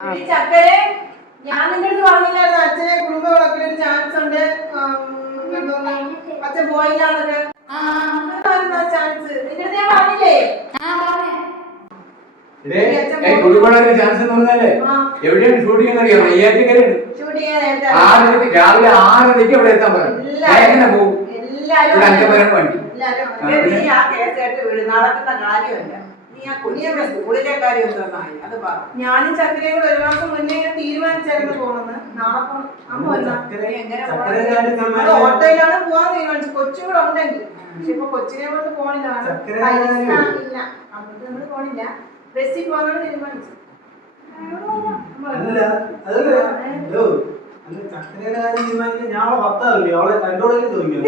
ചക്കരെ ഞാൻ നിന്റെ അടുത്ത് പറഞ്ഞില്ലായിരുന്നു അച്ഛനെ കുടുംബ വിളക്കിലൊരു ചാൻസ് ഉണ്ട്. അച്ഛൻ പോയില്ലാന്നൊക്കെ ചാൻസ് നിന്റെ അടുത്ത് ഞാൻ പറഞ്ഞില്ലേ? ചാൻസ് എന്ന് പറഞ്ഞാലേ എവിടെയാണ് ഷൂട്ടിംഗ് അറിയാം. രാവിലെ 6:30 അവിടെ എത്താൻ പറഞ്ഞു. എങ്ങനെ പോകും? വണ്ടി നടക്കുന്ന കാര്യമല്ല. സ്കൂളിലെ കാര്യം ഞാനും ചക്കരയും കൂടെ ഒരു മാസം മുന്നേ തീരുമാനിച്ചായിരുന്നു പോണെന്ന്. നാളെ ഓട്ടോയിലാണ് പോവാൻ തീരുമാനിച്ചത്. കൊച്ചും കൂടെ ഉണ്ടെങ്കിൽ. പക്ഷെ ഇപ്പൊ കൊച്ചിനെ കൊണ്ട് പോണില്ല, ഇല്ല അങ്ങോട്ട് നമ്മള് പോണില്ല. ബസ്സിൽ പോകാനാണ് തീരുമാനിച്ചത്. ഞാളെ ഭർത്താവില്ലേ അവളെ കണ്ടോടെങ്കിലും ചോദിക്കും.